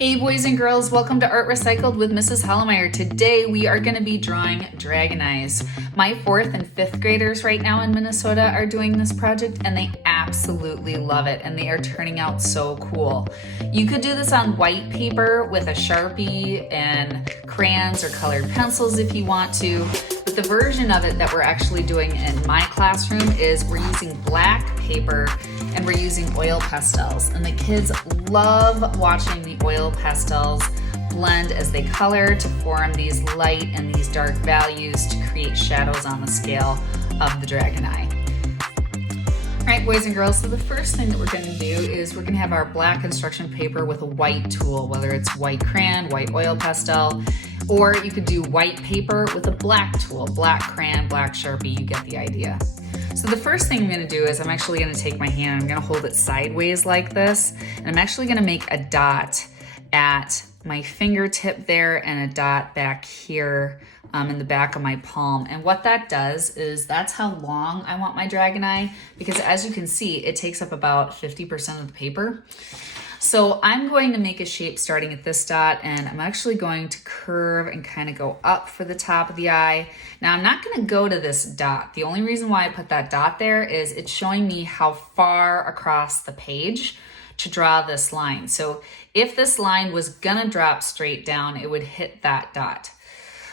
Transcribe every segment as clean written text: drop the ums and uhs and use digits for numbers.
Hey boys and girls, welcome to Art Recycled with Mrs. Hallemeyer. Today we are going to be drawing dragon eyes. My 4th and 5th graders right now in Minnesota are doing this project and they absolutely love it and they are turning out so cool. You could do this on white paper with a Sharpie and crayons or colored pencils if you want to. But the version of it that we're actually doing in my classroom is we're using black paper and we're using oil pastels. And the kids love watching the oil pastels blend as they color to form these light and these dark values to create shadows on the scale of the dragon eye. All right, boys and girls, so the first thing that we're going to do is we're going to have our black construction paper with a white tool, whether it's white crayon, white oil pastel, or you could do white paper with a black tool, black crayon, black Sharpie, you get the idea. So the first thing I'm going to do is I'm actually going to take my hand, I'm going to hold it sideways like this, and I'm actually going to make a dot at my fingertip there and a dot back here in the back of my palm. And what that does is that's how long I want my dragon eye, because as you can see, it takes up about 50% of the paper. So I'm going to make a shape starting at this dot, and I'm actually going to curve and kind of go up for the top of the eye. Now I'm not going to go to this dot. The only reason why I put that dot there is it's showing me how far across the page to draw this line. So if this line was gonna drop straight down, it would hit that dot.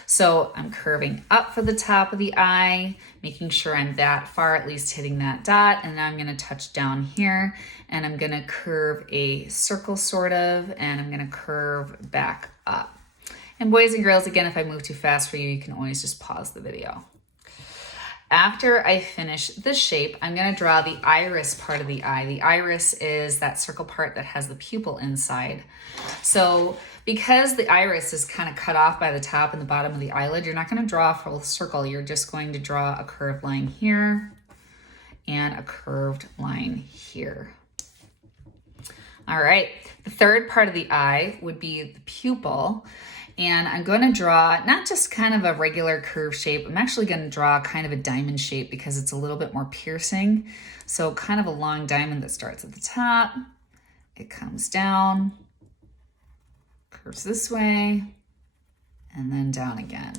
So I'm curving up for the top of the eye, making sure I'm that far, at least hitting that dot. And now I'm gonna touch down here and I'm gonna curve a circle sort of, and I'm gonna curve back up. And boys and girls, again, if I move too fast for you, you can always just pause the video. After I finish this shape, I'm gonna draw the iris part of the eye. The iris is that circle part that has the pupil inside. So because the iris is kind of cut off by the top and the bottom of the eyelid, you're not gonna draw a full circle. You're just going to draw a curved line here and a curved line here. All right, the third part of the eye would be the pupil. And I'm going to draw not just kind of a regular curve shape, I'm actually going to draw kind of a diamond shape because it's a little bit more piercing. So kind of a long diamond that starts at the top, it comes down, curves this way, and then down again.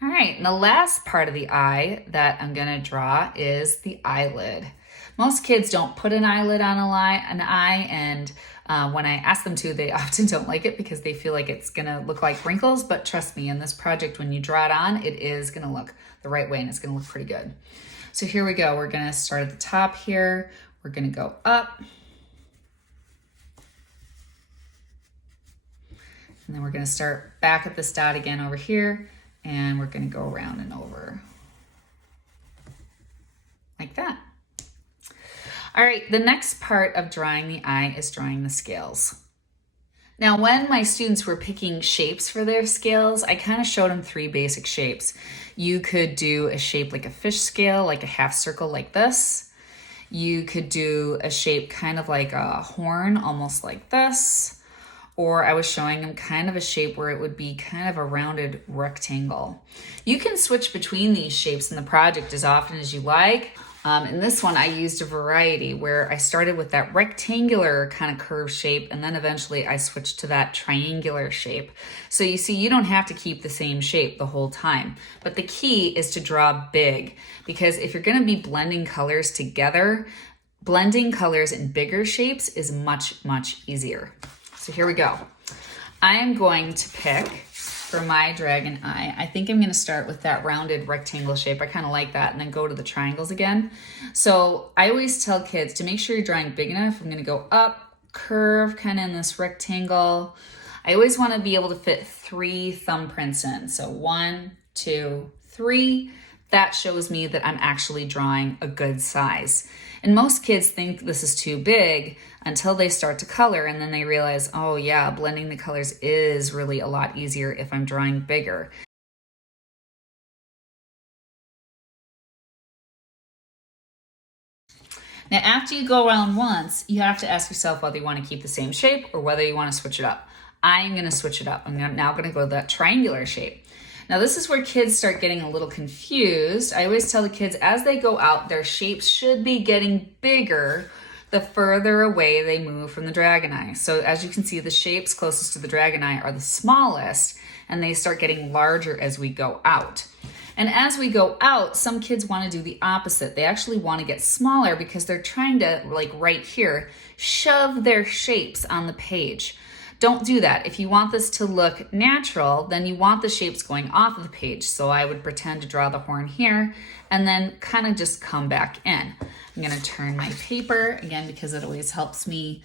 All right, and the last part of the eye that I'm going to draw is the eyelid. Most kids don't put an eyelid on an eye, and when I ask them to, they often don't like it because they feel like it's gonna look like wrinkles, but trust me, in this project, when you draw it on, it is gonna look the right way and it's gonna look pretty good. So here we go. We're gonna start at the top here. We're gonna go up. And then we're gonna start back at this dot again over here, and we're gonna go around and over like that. All right, the next part of drawing the eye is drawing the scales. Now, when my students were picking shapes for their scales, I kind of showed them 3 basic shapes. You could do a shape like a fish scale, like a half circle like this. You could do a shape kind of like a horn, almost like this. Or I was showing them kind of a shape where it would be kind of a rounded rectangle. You can switch between these shapes in the project as often as you like. In this one, I used a variety where I started with that rectangular kind of curve shape, and then eventually I switched to that triangular shape. So you see, you don't have to keep the same shape the whole time, but the key is to draw big, because if you're gonna be blending colors together, blending colors in bigger shapes is much, much easier. So here we go. I am going to pick for my dragon eye, I think I'm gonna start with that rounded rectangle shape. I kind of like that, and then go to the triangles again. So I always tell kids to make sure you're drawing big enough. I'm gonna go up, curve kind of in this rectangle. I always wanna be able to fit 3 thumbprints in. So 1, 2, 3. That shows me that I'm actually drawing a good size. And most kids think this is too big until they start to color, and then they realize, oh yeah, blending the colors is really a lot easier if I'm drawing bigger. Now, after you go around once, you have to ask yourself whether you want to keep the same shape or whether you want to switch it up. I'm going to switch it up. I'm now going to go to that triangular shape. Now this is where kids start getting a little confused. I always tell the kids as they go out, their shapes should be getting bigger the further away they move from the dragon eye. So as you can see, the shapes closest to the dragon eye are the smallest, and they start getting larger as we go out. And as we go out, some kids want to do the opposite. They actually want to get smaller because they're trying to, like right here, shove their shapes on the page. Don't do that. If you want this to look natural, then you want the shapes going off of the page. So I would pretend to draw the horn here and then kind of just come back in. I'm going to turn my paper again because it always helps me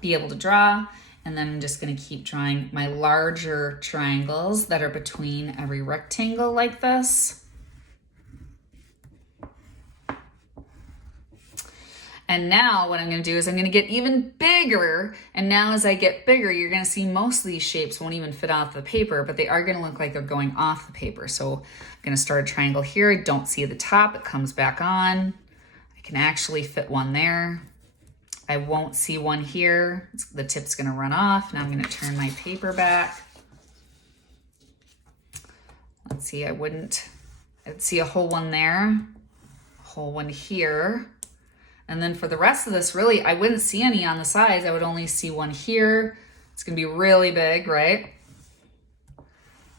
be able to draw. And then I'm just going to keep drawing my larger triangles that are between every rectangle like this. And now what I'm going to do is I'm going to get even bigger. And now as I get bigger, you're going to see most of these shapes won't even fit off the paper, but they are going to look like they're going off the paper. So I'm going to start a triangle here. I don't see the top. It comes back on. I can actually fit one there. I won't see one here. The tip's gonna run off. Now I'm gonna turn my paper back. Let's see, I'd see a whole one there, a whole one here. And then for the rest of this, really, I wouldn't see any on the sides. I would only see one here. It's gonna be really big, right?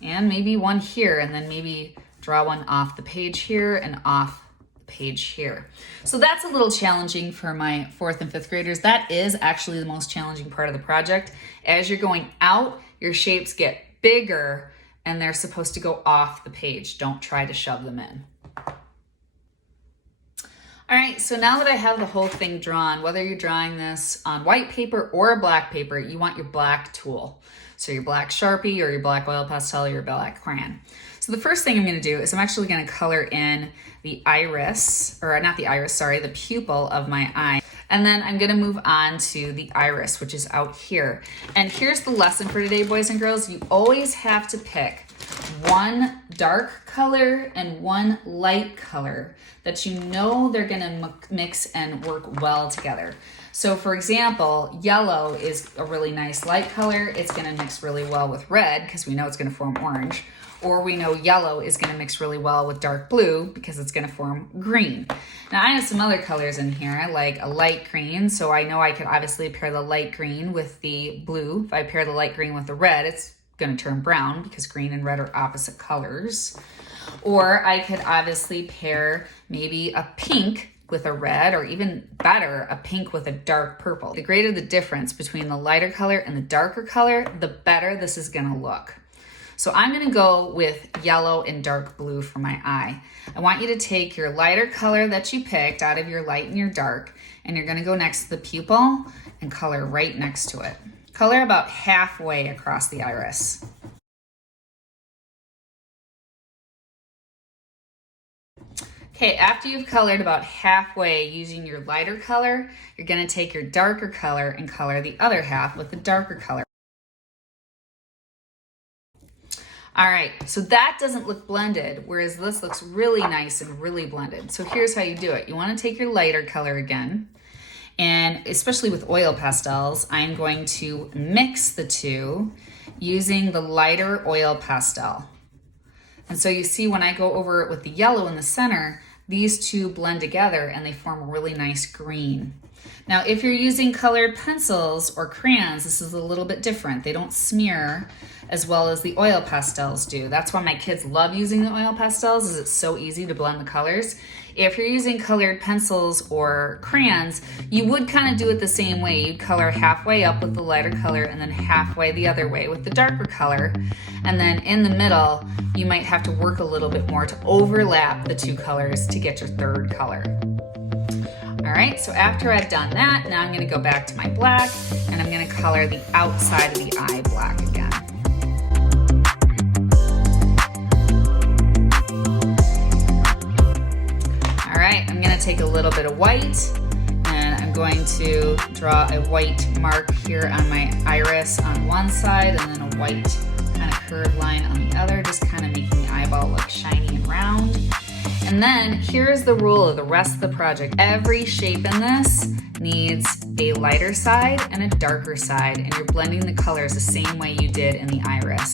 And maybe one here, and then maybe draw one off the page here and off page here. So that's a little challenging for my 4th and 5th graders. That is actually the most challenging part of the project. As you're going out, your shapes get bigger and they're supposed to go off the page. Don't try to shove them in. All right, so now that I have the whole thing drawn, whether you're drawing this on white paper or black paper, you want your black tool. So your black Sharpie or your black oil pastel or your black crayon. So the first thing I'm gonna do is I'm actually gonna color in the iris, or not the iris, sorry, the pupil of my eye. And then I'm gonna move on to the iris, which is out here. And here's the lesson for today, boys and girls. You always have to pick one dark color and one light color that you know they're gonna mix and work well together. So for example, yellow is a really nice light color. It's gonna mix really well with red because we know it's gonna form orange. Or we know yellow is gonna mix really well with dark blue because it's gonna form green. Now I have some other colors in here. I like a light green, so I know I could obviously pair the light green with the blue. If I pair the light green with the red, it's gonna turn brown because green and red are opposite colors. Or I could obviously pair maybe a pink with a red, or even better, a pink with a dark purple. The greater the difference between the lighter color and the darker color, the better this is gonna look. So I'm gonna go with yellow and dark blue for my eye. I want you to take your lighter color that you picked out of your light and your dark, and you're gonna go next to the pupil and color right next to it. Color about halfway across the iris. Okay, after you've colored about halfway using your lighter color, you're gonna take your darker color and color the other half with the darker color. All right, so that doesn't look blended, whereas this looks really nice and really blended. So here's how you do it. You wanna take your lighter color again, and especially with oil pastels, I'm going to mix the two using the lighter oil pastel. And so you see when I go over it with the yellow in the center, these two blend together and they form a really nice green. Now, if you're using colored pencils or crayons, this is a little bit different. They don't smear as well as the oil pastels do. That's why my kids love using the oil pastels, is it's so easy to blend the colors. If you're using colored pencils or crayons, you would kind of do it the same way. You'd color halfway up with the lighter color and then halfway the other way with the darker color. And then in the middle, you might have to work a little bit more to overlap the two colors to get your third color. All right, so after I've done that, now I'm gonna go back to my black and I'm gonna color the outside of the eye black again. All right, I'm gonna take a little bit of white and I'm going to draw a white mark here on my iris on one side and then a white kind of curved line on the other, just kind of making the eyeball look shiny and round. And then here's the rule of the rest of the project. Every shape in this needs a lighter side and a darker side, and you're blending the colors the same way you did in the iris.